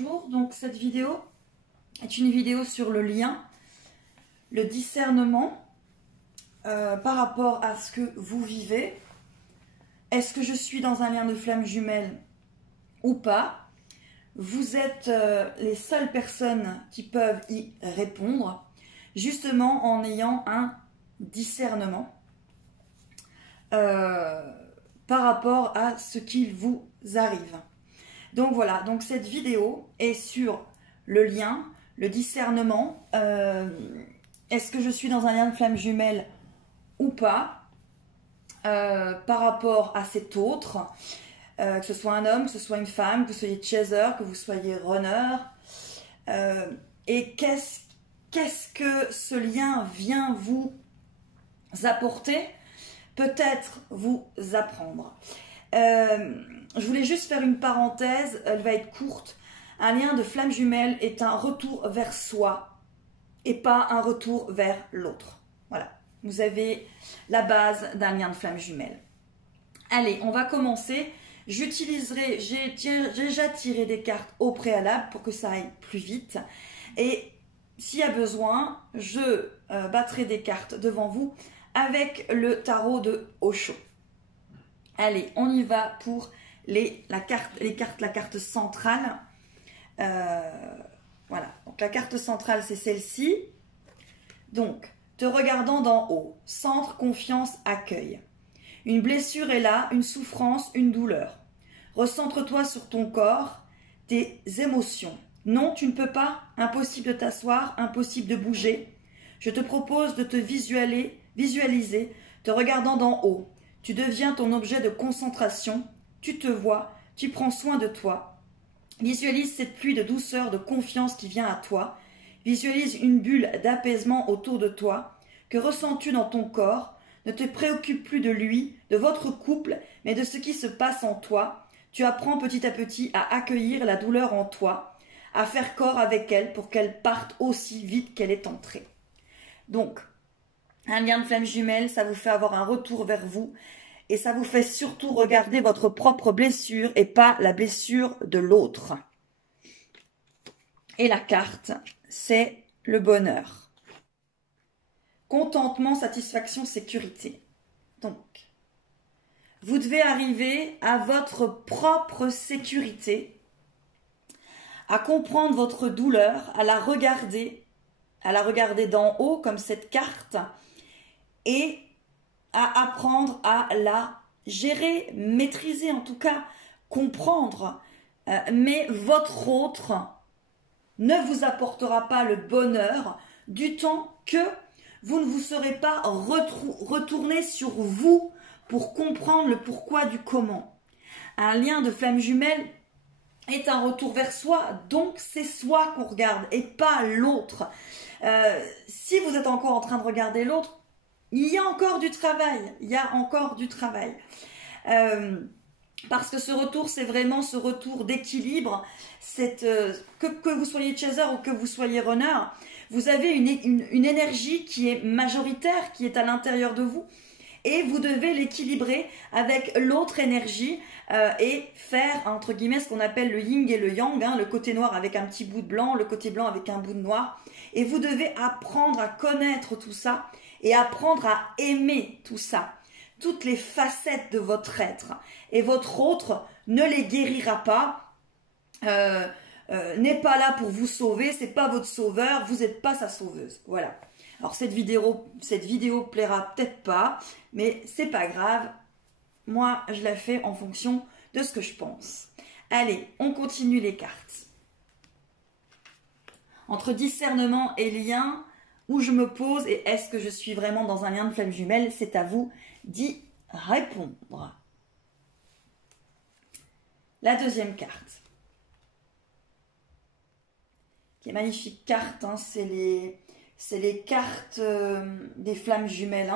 bonjour. Donc cette vidéo est une vidéo sur le lien, le discernement par rapport à ce que vous vivez. Est-ce que je suis dans un lien de flamme jumelle ou pas? Vous êtes les seules personnes qui peuvent y répondre, justement en ayant un discernement par rapport à ce qu'il vous arrive. Donc voilà, donc cette vidéo est sur le lien, le discernement. Est-ce que je suis dans un lien de flamme jumelle ou pas par rapport à cet autre, que ce soit un homme, que ce soit une femme, que vous soyez chaser, que vous soyez runner. Et qu'est-ce que ce lien vient vous apporter? Peut-être vous apprendre. Je voulais juste faire une parenthèse, elle va être courte. Un lien de flamme jumelle est un retour vers soi et pas un retour vers l'autre. Voilà, vous avez la base d'un lien de flamme jumelle. Allez, on va commencer. J'ai déjà tiré des cartes au préalable pour que ça aille plus vite. Et s'il y a besoin, je battrai des cartes devant vous avec le tarot de Osho. Allez, on y va pour la carte centrale. Voilà, donc la carte centrale, c'est celle-ci. Donc, te regardant d'en haut, centre, confiance, accueil. Une blessure est là, une souffrance, une douleur. Recentre-toi sur ton corps, tes émotions. Non, tu ne peux pas, impossible de t'asseoir, impossible de bouger. Je te propose de te visualiser, te regardant d'en haut. Tu deviens ton objet de concentration, tu te vois, tu prends soin de toi. Visualise cette pluie de douceur, de confiance qui vient à toi. Visualise une bulle d'apaisement autour de toi. Que ressens-tu dans ton corps? Ne te préoccupe plus de lui, de votre couple, mais de ce qui se passe en toi. Tu apprends petit à petit à accueillir la douleur en toi, à faire corps avec elle pour qu'elle parte aussi vite qu'elle est entrée. Donc, un lien de flamme jumelle, ça vous fait avoir un retour vers vous et ça vous fait surtout regarder votre propre blessure et pas la blessure de l'autre. Et la carte, c'est le bonheur. Contentement, satisfaction, sécurité. Donc, vous devez arriver à votre propre sécurité, à comprendre votre douleur, à la regarder d'en haut comme cette carte et à apprendre à la gérer, maîtriser, en tout cas comprendre. Mais votre autre ne vous apportera pas le bonheur du temps que vous ne vous serez pas retourné sur vous pour comprendre le pourquoi du comment. Un lien de flamme jumelle est un retour vers soi, donc c'est soi qu'on regarde et pas l'autre. Si vous êtes encore en train de regarder l'autre, il y a encore du travail, parce que ce retour, c'est vraiment ce retour d'équilibre, que vous soyez chaser ou que vous soyez runner, vous avez une énergie qui est majoritaire, qui est à l'intérieur de vous, et vous devez l'équilibrer avec l'autre énergie et faire, entre guillemets, ce qu'on appelle le yin et le yang, le côté noir avec un petit bout de blanc, le côté blanc avec un bout de noir. Et vous devez apprendre à connaître tout ça et apprendre à aimer tout ça, toutes les facettes de votre être. Et votre autre ne les guérira pas, n'est pas là pour vous sauver, c'est pas votre sauveur, vous n'êtes pas sa sauveuse. Voilà. Alors cette vidéo plaira peut-être pas, mais c'est pas grave. Moi, je la fais en fonction de ce que je pense. Allez, on continue les cartes. Entre discernement et lien, où je me pose et est-ce que je suis vraiment dans un lien de flamme jumelle, c'est à vous d'y répondre. La deuxième carte. Qui est magnifique carte, c'est les cartes des flammes jumelles.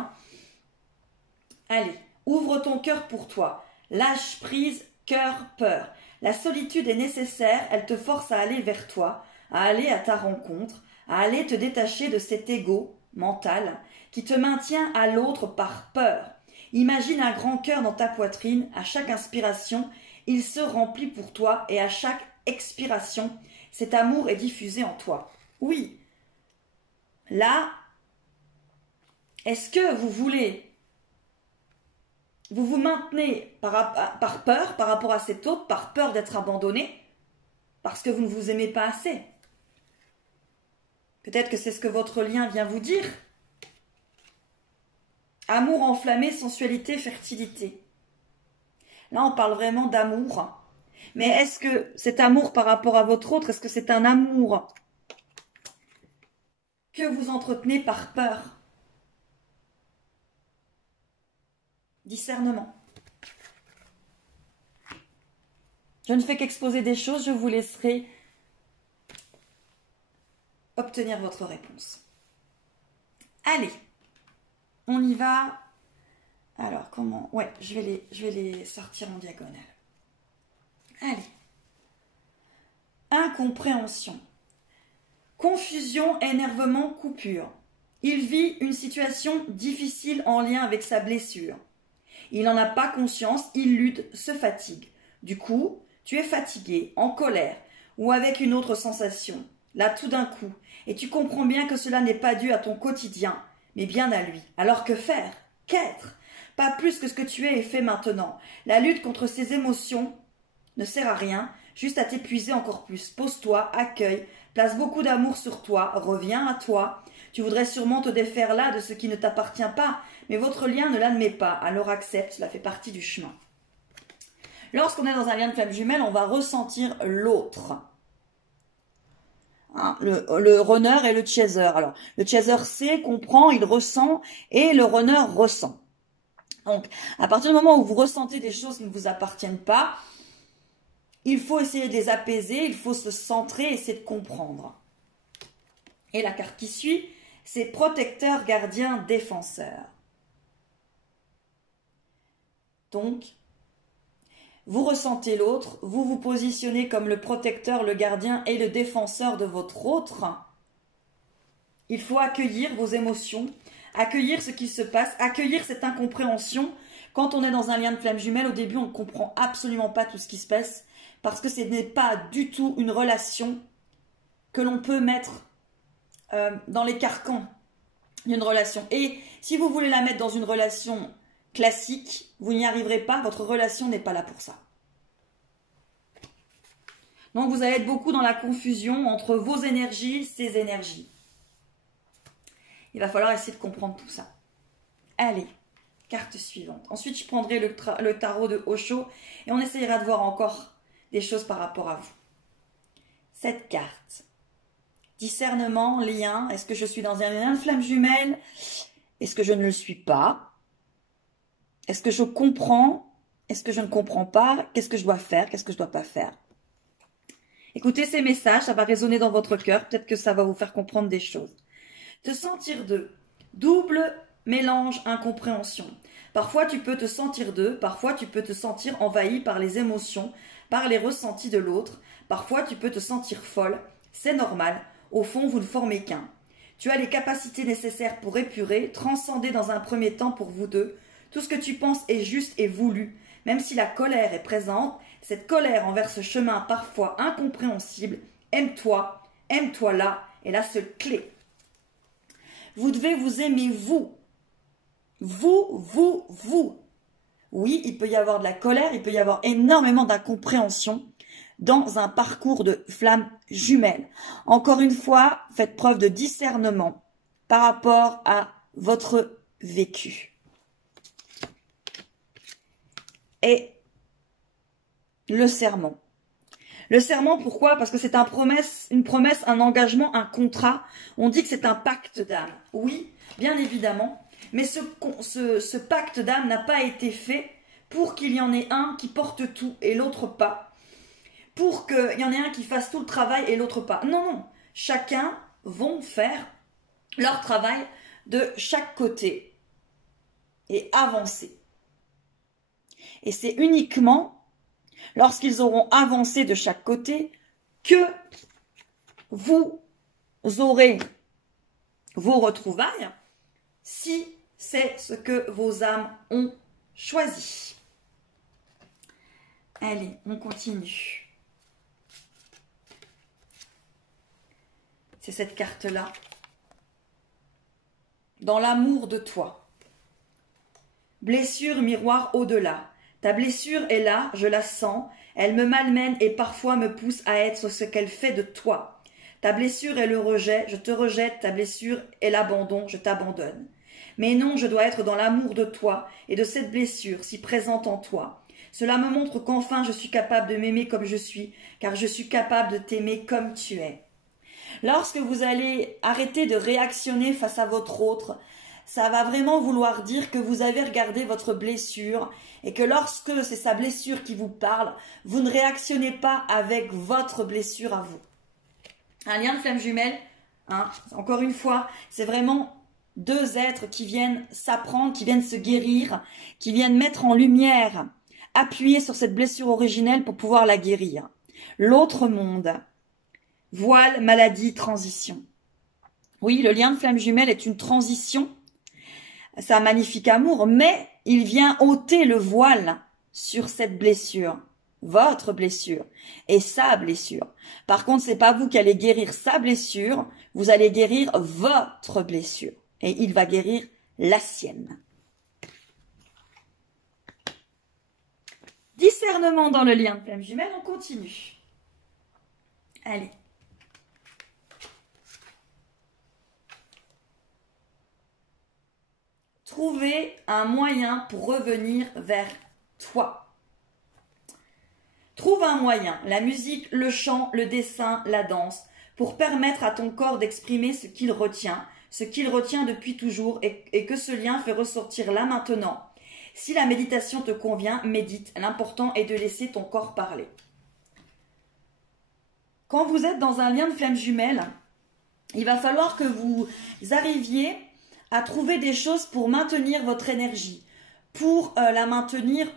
Allez, ouvre ton cœur pour toi. Lâche prise, cœur, peur. La solitude est nécessaire, elle te force à aller vers toi, à aller à ta rencontre, à aller te détacher de cet ego mental qui te maintient à l'autre par peur. Imagine un grand cœur dans ta poitrine, à chaque inspiration, il se remplit pour toi et à chaque expiration, Cet amour est diffusé en toi. Oui. Là, est-ce que vous voulez, vous vous maintenez par peur par rapport à cet autre, par peur d'être abandonné, parce que vous ne vous aimez pas assez? Peut-être que c'est ce que votre lien vient vous dire. Amour enflammé, sensualité, fertilité. Là, on parle vraiment d'amour. Mais est-ce que cet amour par rapport à votre autre, est-ce que c'est un amour que vous entretenez par peur? Discernement. Je ne fais qu'exposer des choses, je vous laisserai obtenir votre réponse. Allez, on y va. Alors, comment? Ouais, je vais les sortir en diagonale. Allez. Incompréhension. Confusion, énervement, coupure. Il vit une situation difficile en lien avec sa blessure. Il n'en a pas conscience, il lutte, se fatigue. Du coup, tu es fatigué, en colère, ou avec une autre sensation, là tout d'un coup, et tu comprends bien que cela n'est pas dû à ton quotidien, mais bien à lui. Alors que faire? Qu'être? Pas plus que ce que tu es et fais maintenant. La lutte contre ces émotions ne sert à rien, juste à t'épuiser encore plus. Pose-toi, accueille, place beaucoup d'amour sur toi, reviens à toi. Tu voudrais sûrement te défaire là de ce qui ne t'appartient pas, mais votre lien ne l'admet pas, alors accepte, cela fait partie du chemin. Lorsqu'on est dans un lien de flamme jumelle, on va ressentir l'autre. Hein, le runner et le chaser. Alors, le chaser sait, comprend, il ressent, et le runner ressent. Donc, à partir du moment où vous ressentez des choses qui ne vous appartiennent pas, il faut essayer de les apaiser, il faut se centrer, essayer de comprendre. Et la carte qui suit, c'est protecteur, gardien, défenseur. Donc, vous ressentez l'autre, vous vous positionnez comme le protecteur, le gardien et le défenseur de votre autre. Il faut accueillir vos émotions, accueillir ce qui se passe, accueillir cette incompréhension. Quand on est dans un lien de flamme jumelle, au début, on ne comprend absolument pas tout ce qui se passe parce que ce n'est pas du tout une relation que l'on peut mettre dans les carcans d'une relation. Et si vous voulez la mettre dans une relation classique, vous n'y arriverez pas, votre relation n'est pas là pour ça. Donc vous allez être beaucoup dans la confusion entre vos énergies, ses énergies. Il va falloir essayer de comprendre tout ça. Allez, carte suivante. Ensuite, je prendrai le tarot de Osho et on essayera de voir encore des choses par rapport à vous. Cette carte. Discernement, lien. Est-ce que je suis dans un lien de flamme jumelle? Est-ce que je ne le suis pas? Est-ce que je comprends? Est-ce que je ne comprends pas? Qu'est-ce que je dois faire? Qu'est-ce que je ne dois pas faire? Écoutez ces messages, ça va résonner dans votre cœur. Peut-être que ça va vous faire comprendre des choses. Te sentir deux. Double mélange, incompréhension. Parfois, tu peux te sentir deux. Parfois, tu peux te sentir envahi par les émotions, par les ressentis de l'autre. Parfois, tu peux te sentir folle. C'est normal. Au fond, vous ne formez qu'un. Tu as les capacités nécessaires pour épurer, transcender dans un premier temps pour vous deux. Tout ce que tu penses est juste et voulu. Même si la colère est présente, cette colère envers ce chemin parfois incompréhensible, aime-toi là, est la seule clé. Vous devez vous aimer vous. Vous. Oui, il peut y avoir de la colère, il peut y avoir énormément d'incompréhension dans un parcours de flamme jumelle. Encore une fois, faites preuve de discernement par rapport à votre vécu. Et le serment. Le serment, pourquoi? Parce que c'est une promesse, un engagement, un contrat. On dit que c'est un pacte d'âme. Oui, bien évidemment. Mais ce pacte d'âme n'a pas été fait pour qu'il y en ait un qui porte tout et l'autre pas. Pour qu'il y en ait un qui fasse tout le travail et l'autre pas. Non, non. Chacun vont faire leur travail de chaque côté et avancer. Et c'est uniquement lorsqu'ils auront avancé de chaque côté que vous aurez vos retrouvailles, si c'est ce que vos âmes ont choisi. Allez, on continue. C'est cette carte-là. Dans l'amour de toi. Blessure, miroir au-delà. Ta blessure est là, je la sens. Elle me malmène et parfois me pousse à être ce qu'elle fait de toi. Ta blessure est le rejet, je te rejette. Ta blessure est l'abandon, je t'abandonne. Mais non, je dois être dans l'amour de toi et de cette blessure si présente en toi. Cela me montre qu'enfin je suis capable de m'aimer comme je suis, car je suis capable de t'aimer comme tu es. Lorsque vous allez arrêter de réactionner face à votre autre, ça va vraiment vouloir dire que vous avez regardé votre blessure et que lorsque c'est sa blessure qui vous parle, vous ne réactionnez pas avec votre blessure à vous. Un lien de flamme jumelle, encore une fois, c'est vraiment deux êtres qui viennent s'apprendre, qui viennent se guérir, qui viennent mettre en lumière, appuyer sur cette blessure originelle pour pouvoir la guérir. L'autre monde, voile, maladie, transition. Oui, le lien de flamme jumelle est une transition. C'est un magnifique amour, mais il vient ôter le voile sur cette blessure, votre blessure et sa blessure. Par contre, c'est pas vous qui allez guérir sa blessure, vous allez guérir votre blessure et il va guérir la sienne. Discernement dans le lien de flamme jumelle, on continue. Allez. Trouver un moyen pour revenir vers toi. Trouve un moyen, la musique, le chant, le dessin, la danse, pour permettre à ton corps d'exprimer ce qu'il retient depuis toujours et que ce lien fait ressortir là maintenant. Si la méditation te convient, médite. L'important est de laisser ton corps parler. Quand vous êtes dans un lien de flamme jumelle, il va falloir que vous arriviez à trouver des choses pour maintenir votre énergie, pour la maintenir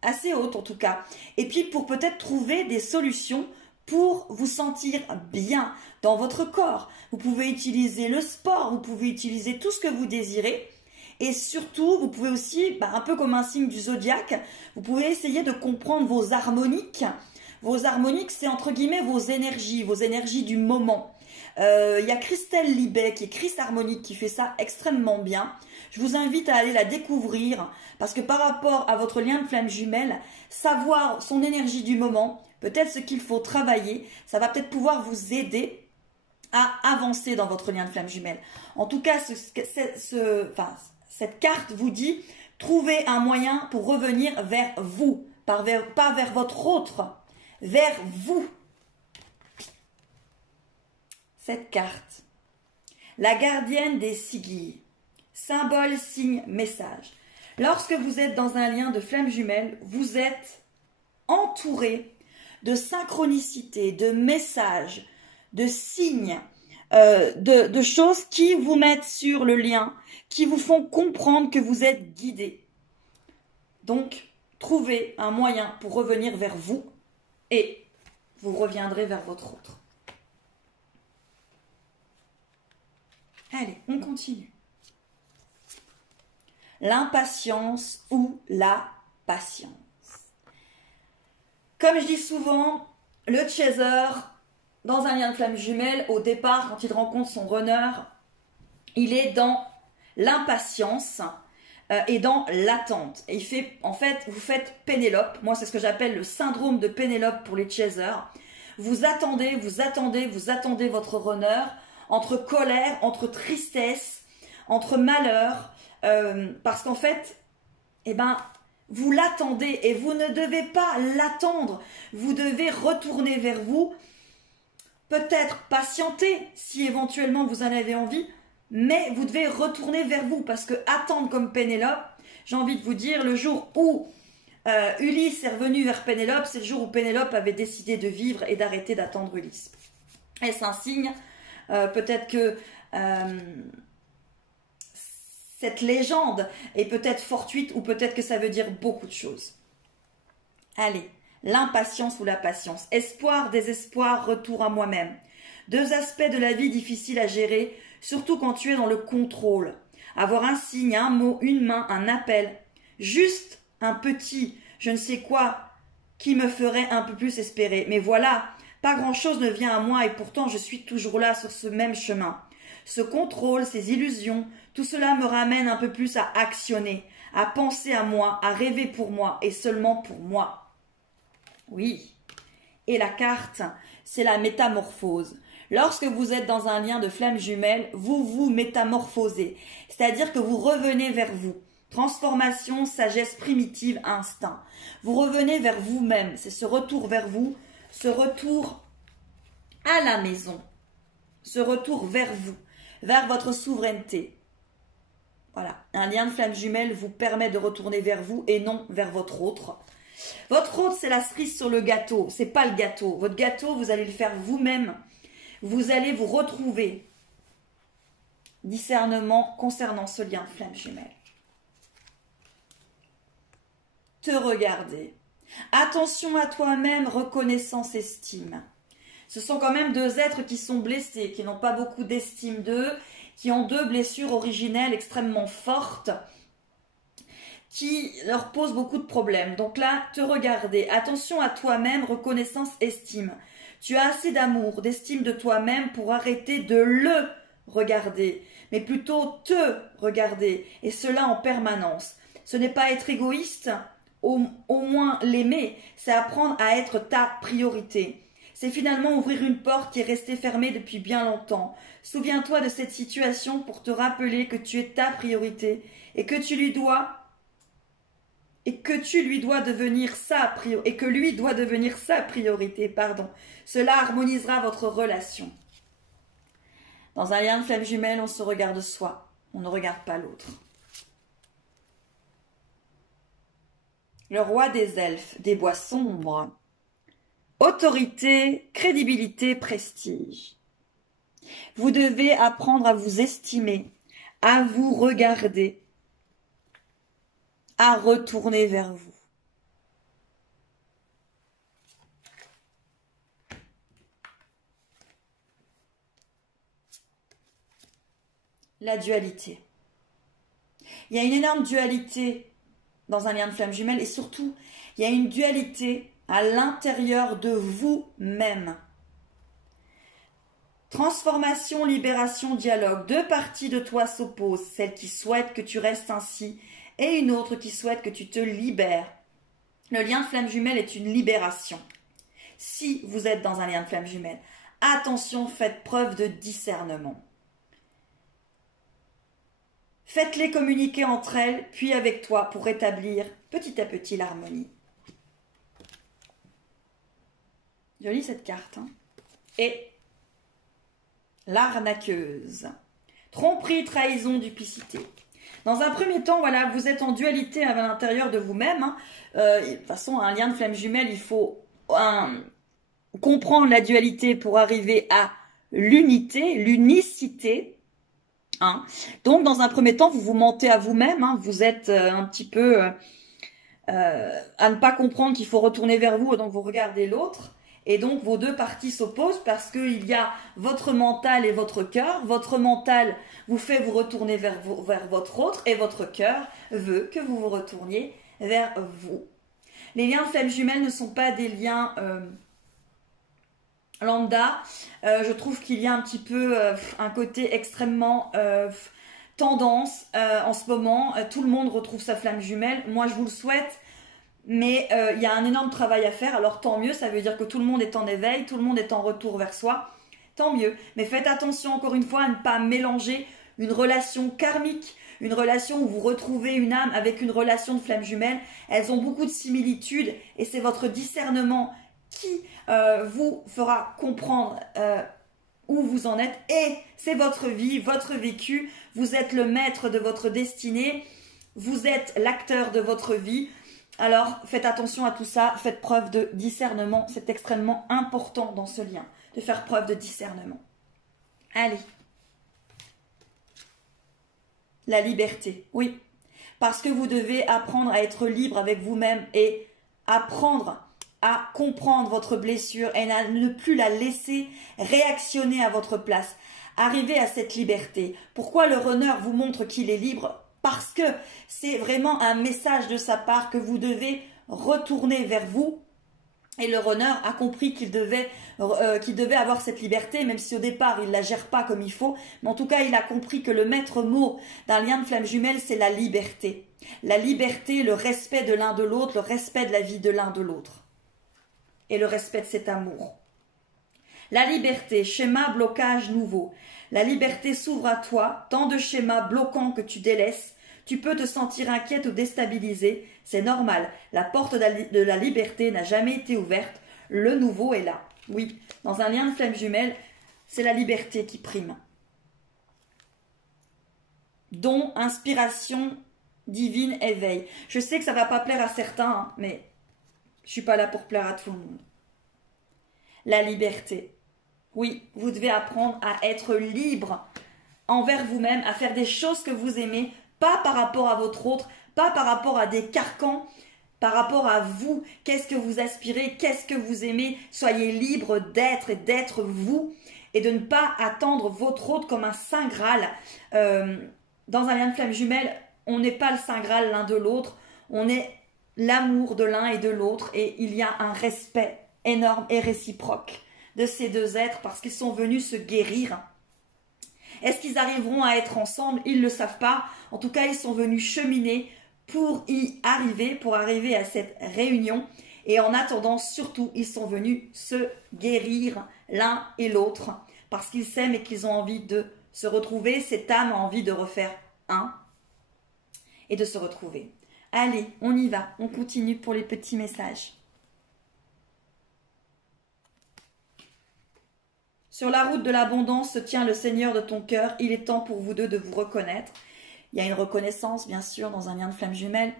assez haute en tout cas, et puis pour peut-être trouver des solutions pour vous sentir bien dans votre corps. Vous pouvez utiliser le sport, vous pouvez utiliser tout ce que vous désirez, et surtout, vous pouvez aussi, un peu comme un signe du zodiaque, vous pouvez essayer de comprendre vos harmoniques. Vos harmoniques, c'est entre guillemets vos énergies du moment. Il y a Christelle Libet qui est Chris Harmonique qui fait ça extrêmement bien. Je vous invite à aller la découvrir parce que par rapport à votre lien de flamme jumelle, savoir son énergie du moment, peut-être ce qu'il faut travailler, ça va peut-être pouvoir vous aider à avancer dans votre lien de flamme jumelle. En tout cas, cette carte vous dit trouver un moyen pour revenir vers vous, pas vers votre autre, vers vous. Cette carte, la gardienne des sigilles, symbole, signe, message. Lorsque vous êtes dans un lien de flamme jumelle, vous êtes entouré de synchronicité, de messages, de signes, de choses qui vous mettent sur le lien, qui vous font comprendre que vous êtes guidé. Donc, trouvez un moyen pour revenir vers vous et vous reviendrez vers votre autre. Allez, on continue. L'impatience ou la patience. Comme je dis souvent, le chaser, dans un lien de flamme jumelle, au départ, quand il rencontre son runner, il est dans l'impatience et dans l'attente. Et en fait, vous faites Pénélope. Moi, c'est ce que j'appelle le syndrome de Pénélope pour les chasers. Vous attendez votre runner entre colère, entre tristesse, entre malheur, parce qu'en fait, vous l'attendez et vous ne devez pas l'attendre. Vous devez retourner vers vous, peut-être patienter si éventuellement vous en avez envie, mais vous devez retourner vers vous parce que attendre comme Pénélope, j'ai envie de vous dire, le jour où Ulysse est revenu vers Pénélope, c'est le jour où Pénélope avait décidé de vivre et d'arrêter d'attendre Ulysse. Est-ce un signe ? Peut-être que cette légende est peut-être fortuite ou peut-être que ça veut dire beaucoup de choses. Allez, l'impatience ou la patience. Espoir, désespoir, retour à moi-même. Deux aspects de la vie difficiles à gérer, surtout quand tu es dans le contrôle. Avoir un signe, un mot, une main, un appel. Juste un petit je ne sais quoi qui me ferait un peu plus espérer. Mais voilà, Pas grand-chose ne vient à moi et pourtant je suis toujours là sur ce même chemin. Ce contrôle, ces illusions, tout cela me ramène un peu plus à actionner, à penser à moi, à rêver pour moi et seulement pour moi. Oui. Et la carte, c'est la métamorphose. Lorsque vous êtes dans un lien de flamme jumelle, vous vous métamorphosez, c'est-à-dire que vous revenez vers vous. Transformation, sagesse primitive, instinct. Vous revenez vers vous-même, c'est ce retour vers vous, ce retour à la maison, ce retour vers vous, vers votre souveraineté. Voilà, un lien de flamme jumelle vous permet de retourner vers vous et non vers votre autre. Votre autre, c'est la cerise sur le gâteau, c'est pas le gâteau. Votre gâteau, vous allez le faire vous-même. Vous allez vous retrouver. Discernement concernant ce lien de flamme jumelle. Te regarder. Attention à toi-même, reconnaissance, estime. Ce sont quand même deux êtres qui sont blessés, qui n'ont pas beaucoup d'estime d'eux, qui ont deux blessures originelles extrêmement fortes, qui leur posent beaucoup de problèmes. Donc là, te regarder. Attention à toi-même, reconnaissance, estime. Tu as assez d'amour, d'estime de toi-même pour arrêter de le regarder, mais plutôt te regarder, et cela en permanence. Ce n'est pas être égoïste, au moins l'aimer, c'est apprendre à être ta priorité. C'est finalement ouvrir une porte qui est restée fermée depuis bien longtemps. Souviens-toi de cette situation pour te rappeler que tu es ta priorité et que tu lui dois devenir sa priorité et que lui doit devenir sa priorité, pardon. Cela harmonisera votre relation. Dans un lien de flamme jumelle, on se regarde soi, on ne regarde pas l'autre. Le roi des elfes, des bois sombres. Autorité, crédibilité, prestige. Vous devez apprendre à vous estimer, à vous regarder, à retourner vers vous. La dualité. Il y a une énorme dualité dans un lien de flamme jumelle et surtout, il y a une dualité à l'intérieur de vous-même. Transformation, libération, dialogue. Deux parties de toi s'opposent, celle qui souhaite que tu restes ainsi et une autre qui souhaite que tu te libères. Le lien de flamme jumelle est une libération. Si vous êtes dans un lien de flamme jumelle, attention, faites preuve de discernement. Faites-les communiquer entre elles, puis avec toi pour rétablir petit à petit l'harmonie. Jolie cette carte. Hein. Et l'arnaqueuse. Tromperie, trahison, duplicité. Dans un premier temps, voilà, vous êtes en dualité à l'intérieur de vous-même. Hein. De toute façon, un lien de flamme jumelle, il faut comprendre la dualité pour arriver à l'unité, l'unicité. Hein. Donc, dans un premier temps, vous vous mentez à vous-même. Hein. Vous êtes un petit peu à ne pas comprendre qu'il faut retourner vers vous, donc vous regardez l'autre. Et donc, vos deux parties s'opposent parce qu'il y a votre mental et votre cœur. Votre mental vous fait vous retourner vers votre autre et votre cœur veut que vous vous retourniez vers vous. Les liens de flamme jumelle ne sont pas des liens lambda. Je trouve qu'il y a un petit peu un côté extrêmement tendance en ce moment. Tout le monde retrouve sa flamme jumelle. Moi, je vous le souhaite. Mais il y a un énorme travail à faire, alors tant mieux, ça veut dire que tout le monde est en éveil, tout le monde est en retour vers soi, tant mieux. Mais faites attention encore une fois à ne pas mélanger une relation karmique, une relation où vous retrouvez une âme avec une relation de flamme jumelle. Elles ont beaucoup de similitudes et c'est votre discernement qui vous fera comprendre où vous en êtes. Et c'est votre vie, votre vécu, vous êtes le maître de votre destinée, vous êtes l'acteur de votre vie. Alors, faites attention à tout ça, faites preuve de discernement. C'est extrêmement important dans ce lien, de faire preuve de discernement. Allez. La liberté, oui. Parce que vous devez apprendre à être libre avec vous-même et apprendre à comprendre votre blessure et à ne plus la laisser réactionner à votre place. Arrivez à cette liberté. Pourquoi le runner vous montre qu'il est libre ? Parce que c'est vraiment un message de sa part que vous devez retourner vers vous Et le runner a compris qu'il devait avoir cette liberté, même si au départ il ne la gère pas comme il faut. Mais en tout cas, il a compris que le maître mot d'un lien de flamme jumelle, c'est la liberté. La liberté, le respect de l'un de l'autre, le respect de la vie de l'un de l'autre. Et le respect de cet amour. La liberté, schéma, blocage nouveau. La liberté s'ouvre à toi, tant de schémas bloquants que tu délaisses. Tu peux te sentir inquiète ou déstabilisée, c'est normal. La porte de la liberté n'a jamais été ouverte. Le nouveau est là. Oui, dans un lien de flamme jumelle, c'est la liberté qui prime. Don, inspiration, divine, éveil. Je sais que ça ne va pas plaire à certains, hein, mais je ne suis pas là pour plaire à tout le monde. La liberté. Oui, vous devez apprendre à être libre envers vous-même, à faire des choses que vous aimez, pas par rapport à votre autre, pas par rapport à des carcans, par rapport à vous. Qu'est-ce que vous aspirez, qu'est-ce que vous aimez. Soyez libre d'être et d'être vous et de ne pas attendre votre autre comme un saint Graal. Dans un lien de flamme jumelle, on n'est pas le saint Graal l'un de l'autre, on est l'amour de l'un et de l'autre et il y a un respect énorme et réciproque de ces deux êtres parce qu'ils sont venus se guérir. Est-ce qu'ils arriveront à être ensemble? Ils ne le savent pas. En tout cas, ils sont venus cheminer pour y arriver, pour arriver à cette réunion. Et en attendant, surtout, ils sont venus se guérir l'un et l'autre parce qu'ils s'aiment et qu'ils ont envie de se retrouver. Cette âme a envie de refaire un et de se retrouver. Allez, on y va. On continue pour les petits messages. Sur la route de l'abondance se tient le Seigneur de ton cœur. Il est temps pour vous deux de vous reconnaître. Il y a une reconnaissance, bien sûr, dans un lien de flamme jumelle.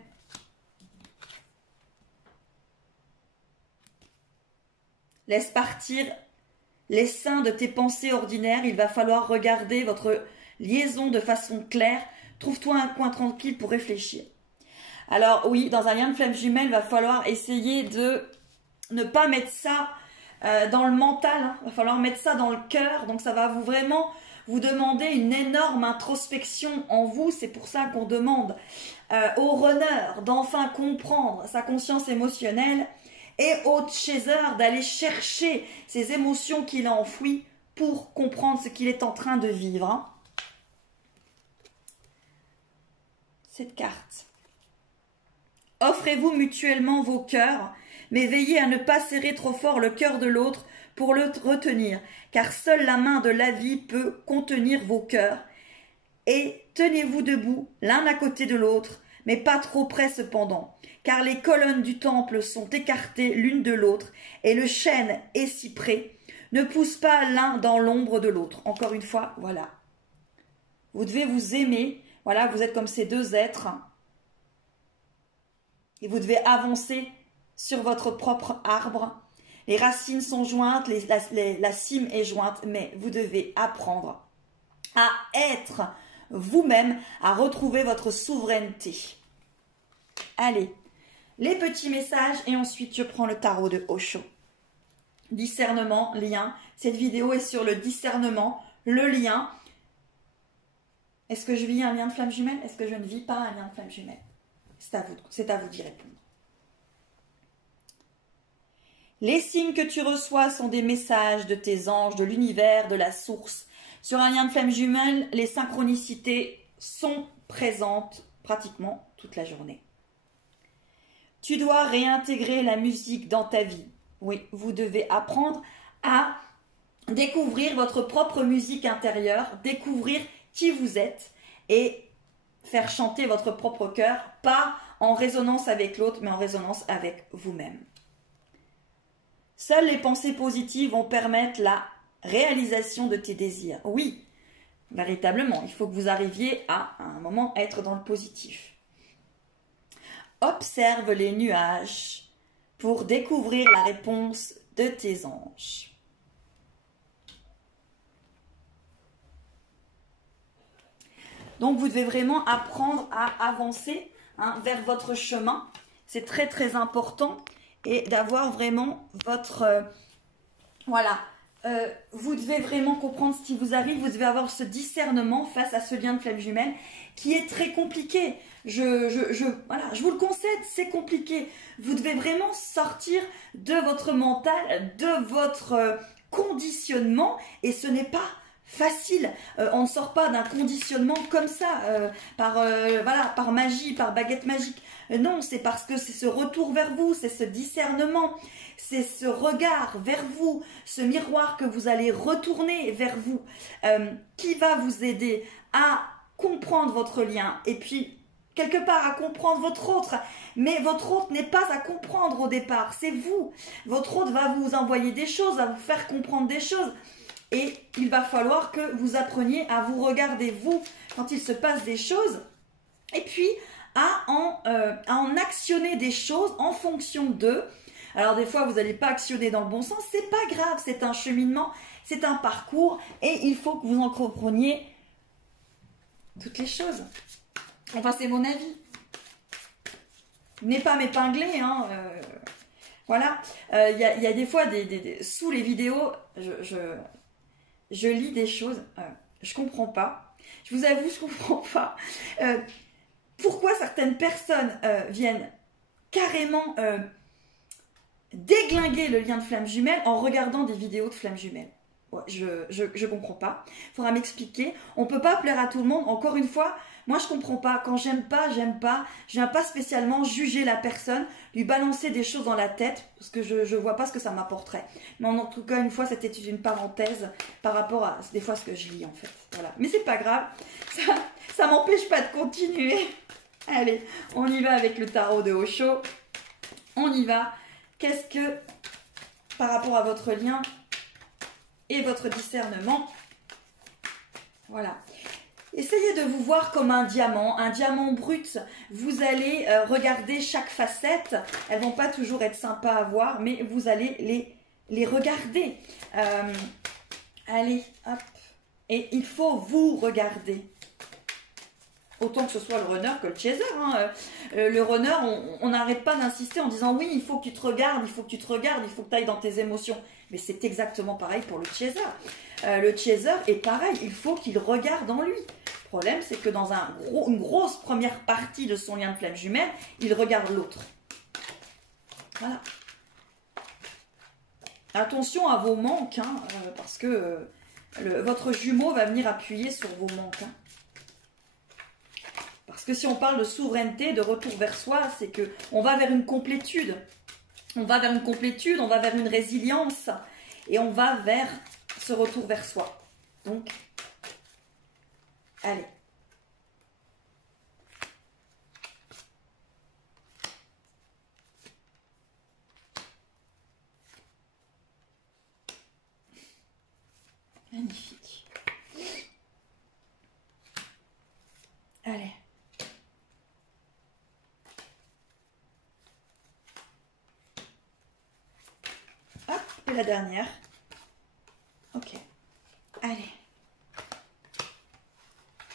Laisse partir les seins de tes pensées ordinaires. Il va falloir regarder votre liaison de façon claire. Trouve-toi un coin tranquille pour réfléchir. Alors oui, dans un lien de flamme jumelle, il va falloir essayer de ne pas mettre ça dans le mental, hein. Il va falloir mettre ça dans le cœur, donc ça va vraiment vous demander une énorme introspection en vous. C'est pour ça qu'on demande au runner d'enfin comprendre sa conscience émotionnelle et au chaser d'aller chercher ces émotions qu'il a enfouies pour comprendre ce qu'il est en train de vivre. Hein. Cette carte. Offrez-vous mutuellement vos cœurs, mais veillez à ne pas serrer trop fort le cœur de l'autre pour le retenir, car seule la main de la vie peut contenir vos cœurs. Et tenez-vous debout, l'un à côté de l'autre, mais pas trop près cependant, car les colonnes du temple sont écartées l'une de l'autre, et le chêne et cyprès ne poussent pas l'un dans l'ombre de l'autre. Encore une fois, voilà. Vous devez vous aimer, voilà, vous êtes comme ces deux êtres, et vous devez avancer sur votre propre arbre. Les racines sont jointes, la cime est jointe, mais vous devez apprendre à être vous-même, à retrouver votre souveraineté. Allez, les petits messages et ensuite je prends le tarot de Osho. Discernement, lien. Cette vidéo est sur le discernement, le lien. Est-ce que je vis un lien de flamme jumelle? Est-ce que je ne vis pas un lien de flamme jumelle? C'est à vous d'y répondre. Les signes que tu reçois sont des messages de tes anges, de l'univers, de la source. Sur un lien de flamme jumelle, les synchronicités sont présentes pratiquement toute la journée. Tu dois réintégrer la musique dans ta vie. Oui, vous devez apprendre à découvrir votre propre musique intérieure, découvrir qui vous êtes et faire chanter votre propre cœur, pas en résonance avec l'autre, mais en résonance avec vous-même. Seules les pensées positives vont permettre la réalisation de tes désirs. Oui, véritablement, il faut que vous arriviez à un moment, être dans le positif. Observe les nuages pour découvrir la réponse de tes anges. Donc, vous devez vraiment apprendre à avancer vers votre chemin. C'est très, très important. Et d'avoir vraiment votre vous devez vraiment comprendre ce qui vous arrive, vous devez avoir ce discernement face à ce lien de flamme jumelle qui est très compliqué. Voilà, je vous le concède, c'est compliqué. Vous devez vraiment sortir de votre mental, de votre conditionnement, et ce n'est pas facile. On ne sort pas d'un conditionnement comme ça, voilà, par magie, par baguette magique. Non, c'est parce que c'est ce retour vers vous, c'est ce discernement, c'est ce regard vers vous, ce miroir que vous allez retourner vers vous, qui va vous aider à comprendre votre lien et puis quelque part à comprendre votre autre. Mais votre autre n'est pas à comprendre au départ, c'est vous. Votre autre va vous envoyer des choses, va vous faire comprendre des choses. Et il va falloir que vous appreniez à vous regarder, vous, quand il se passe des choses, et puis à en actionner des choses en fonction d'eux. Alors des fois, vous n'allez pas actionner dans le bon sens, c'est pas grave, c'est un cheminement, c'est un parcours, et il faut que vous en compreniez toutes les choses. Enfin, c'est mon avis. N'est pas m'épingler, hein. Voilà. Il y a des fois, sous les vidéos, je lis des choses, je comprends pas. Je vous avoue, je comprends pas. Pourquoi certaines personnes viennent carrément déglinguer le lien de flamme jumelle en regardant des vidéos de flamme jumelle. Ouais, je comprends pas. Il faudra m'expliquer. On peut pas plaire à tout le monde. Encore une fois, moi je comprends pas. Quand j'aime pas, j'aime pas. Je viens pas spécialement juger la personne, lui balancer des choses dans la tête, parce que je vois pas ce que ça m'apporterait. Mais en tout cas, une fois, c'était une parenthèse par rapport à des fois ce que je lis en fait. Voilà. Mais c'est pas grave. Ça m'empêche pas de continuer. Allez, on y va avec le tarot de Osho. On y va. Qu'est-ce que, par rapport à votre lien et votre discernement, voilà. Essayez de vous voir comme un diamant brut. Vous allez regarder chaque facette. Elles vont pas toujours être sympas à voir, mais vous allez les regarder. Allez, hop. Et il faut vous regarder. Autant que ce soit le runner que le chaser. Hein. Le runner, on n'arrête pas d'insister en disant oui, il faut que tu te regardes, il faut que tu te regardes, il faut que tu ailles dans tes émotions. Mais c'est exactement pareil pour le chaser. Le chaser est pareil, il faut qu'il regarde en lui. Le problème, c'est que dans une grosse première partie de son lien de flamme jumelle, il regarde l'autre. Voilà. Attention à vos manques, hein, parce que votre jumeau va venir appuyer sur vos manques. Hein. Parce que si on parle de souveraineté, de retour vers soi, c'est que on va vers une complétude. On va vers une complétude, on va vers une résilience et on va vers ce retour vers soi. Donc, allez. Magnifique. Allez. Hop, et la dernière. Ok. Allez.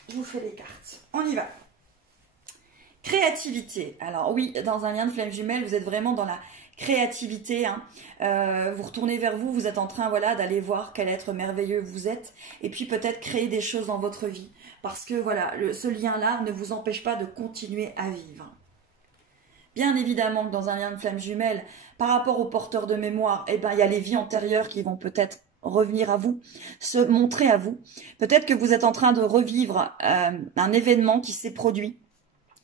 Je vous fais les cartes. On y va. Créativité. Alors oui, dans un lien de flamme jumelle, vous êtes vraiment dans la créativité. Hein. Vous retournez vers vous, vous êtes en train voilà, d'aller voir quel être merveilleux vous êtes. Et puis peut-être créer des choses dans votre vie. Parce que voilà, ce lien-là ne vous empêche pas de continuer à vivre. Bien évidemment que dans un lien de flamme jumelle, par rapport aux porteurs de mémoire, eh ben, il y a les vies antérieures qui vont peut-être revenir à vous, se montrer à vous. Peut-être que vous êtes en train de revivre un événement qui s'est produit,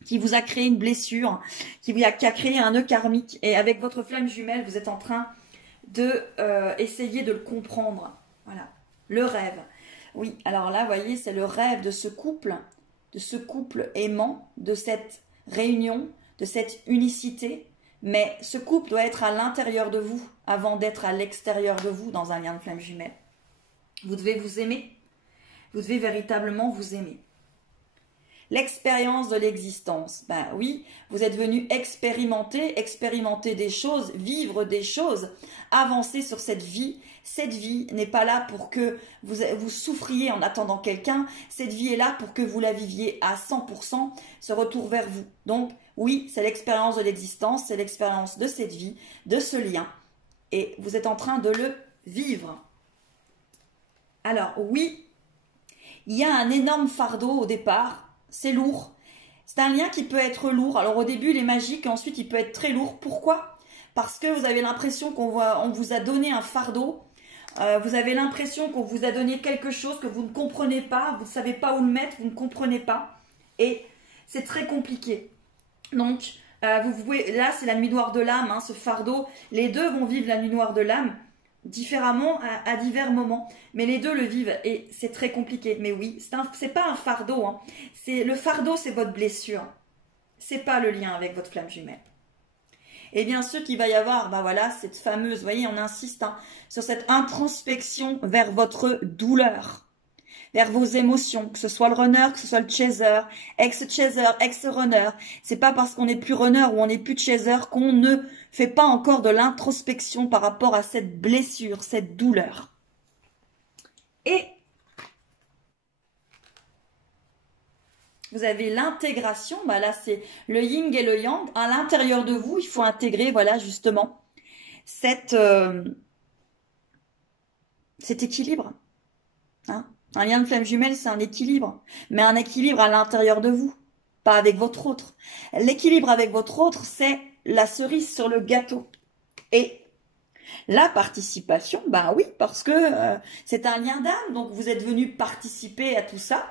qui vous a créé une blessure, qui a créé un nœud karmique. Et avec votre flamme jumelle, vous êtes en train de essayer de le comprendre. Voilà, le rêve. Oui, alors là, vous voyez, c'est le rêve de ce couple aimant, de cette réunion, de cette unicité. Mais ce couple doit être à l'intérieur de vous avant d'être à l'extérieur de vous dans un lien de flamme jumelle. Vous devez vous aimer. Vous devez véritablement vous aimer. L'expérience de l'existence. Ben oui, vous êtes venu expérimenter des choses, vivre des choses, avancer sur cette vie. Cette vie n'est pas là pour que vous souffriez en attendant quelqu'un. Cette vie est là pour que vous la viviez à 100%, ce retour vers vous. Donc oui, c'est l'expérience de l'existence, c'est l'expérience de cette vie, de ce lien. Et vous êtes en train de le vivre. Alors oui, il y a un énorme fardeau au départ, c'est lourd. C'est un lien qui peut être lourd. Alors au début il est magique, ensuite il peut être très lourd. Pourquoi? Parce que vous avez l'impression on vous a donné un fardeau. Vous avez l'impression qu'on vous a donné quelque chose que vous ne comprenez pas, vous ne savez pas où le mettre, vous ne comprenez pas. Et c'est très compliqué. Donc, vous pouvez, là, c'est la nuit noire de l'âme, hein, ce fardeau. Les deux vont vivre la nuit noire de l'âme différemment à divers moments. Mais les deux le vivent et c'est très compliqué. Mais oui, c'est pas un fardeau. Hein. Le fardeau, c'est votre blessure. C'est pas le lien avec votre flamme jumelle. Et bien sûr qu'il va y avoir, ben voilà, cette fameuse, vous voyez, on insiste hein, sur cette introspection vers votre douleur, vers vos émotions, que ce soit le runner, que ce soit le chaser, ex-chaser, ex-runner. C'est pas parce qu'on n'est plus runner ou on n'est plus chaser qu'on ne fait pas encore de l'introspection par rapport à cette blessure, cette douleur. Et vous avez l'intégration, bah là c'est le yin et le yang. À l'intérieur de vous, il faut intégrer, voilà justement, cet équilibre. Hein. Un lien de flamme jumelle, c'est un équilibre. Mais un équilibre à l'intérieur de vous, pas avec votre autre. L'équilibre avec votre autre, c'est la cerise sur le gâteau. Et la participation, ben oui, parce que c'est un lien d'âme, donc vous êtes venu participer à tout ça.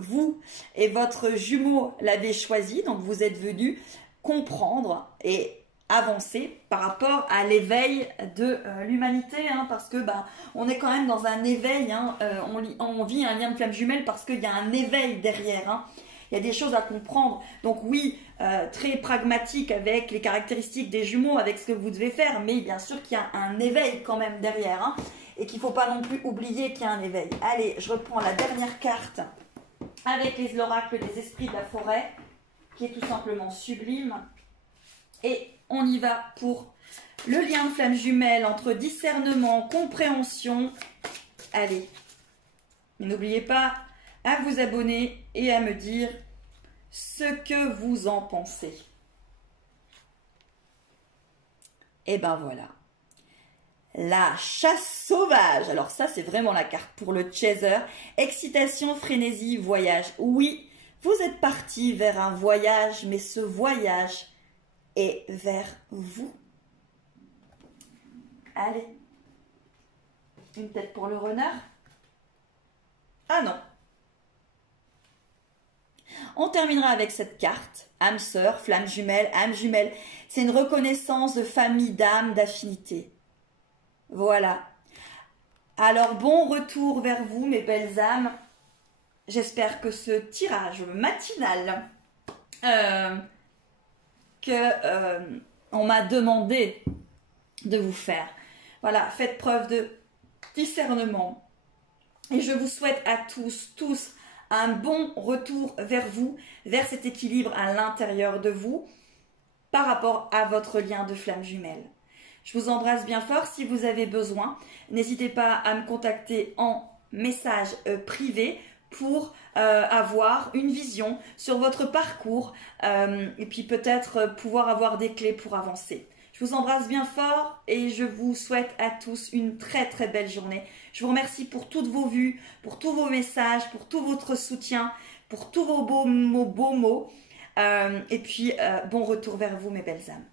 Vous et votre jumeau l'avez choisi, donc vous êtes venu comprendre et avancer par rapport à l'éveil de l'humanité, hein, parce que on est quand même dans un éveil, hein, on vit un lien de flamme jumelle parce qu'il y a un éveil derrière, hein. Il y a des choses à comprendre, donc oui, très pragmatique avec les caractéristiques des jumeaux, avec ce que vous devez faire, mais bien sûr qu'il y a un éveil quand même derrière, hein. Et qu'il ne faut pas non plus oublier qu'il y a un éveil. Allez, je reprends la dernière carte avec l'oracle des esprits de la forêt, qui est tout simplement sublime. Et on y va pour le lien de flamme jumelle entre discernement, compréhension. Allez, n'oubliez pas à vous abonner et à me dire ce que vous en pensez. Et ben voilà. La chasse sauvage. Alors ça, c'est vraiment la carte pour le chaser. Excitation, frénésie, voyage. Oui, vous êtes parti vers un voyage, mais ce voyage est vers vous. Allez. Une tête pour le runner. Ah non. On terminera avec cette carte. Âme sœur, flamme jumelle, âme jumelle. C'est une reconnaissance de famille, d'âme, d'affinité. Voilà. Alors, bon retour vers vous, mes belles âmes. J'espère que ce tirage matinal on m'a demandé de vous faire. Voilà, faites preuve de discernement. Et je vous souhaite à tous, un bon retour vers vous, vers cet équilibre à l'intérieur de vous, par rapport à votre lien de flamme jumelle. Je vous embrasse bien fort. Si vous avez besoin, n'hésitez pas à me contacter en message privé pour avoir une vision sur votre parcours et puis peut-être pouvoir avoir des clés pour avancer. Je vous embrasse bien fort et je vous souhaite à tous une très très belle journée. Je vous remercie pour toutes vos vues, pour tous vos messages, pour tout votre soutien, pour tous vos beaux mots. Et puis bon retour vers vous, mes belles âmes.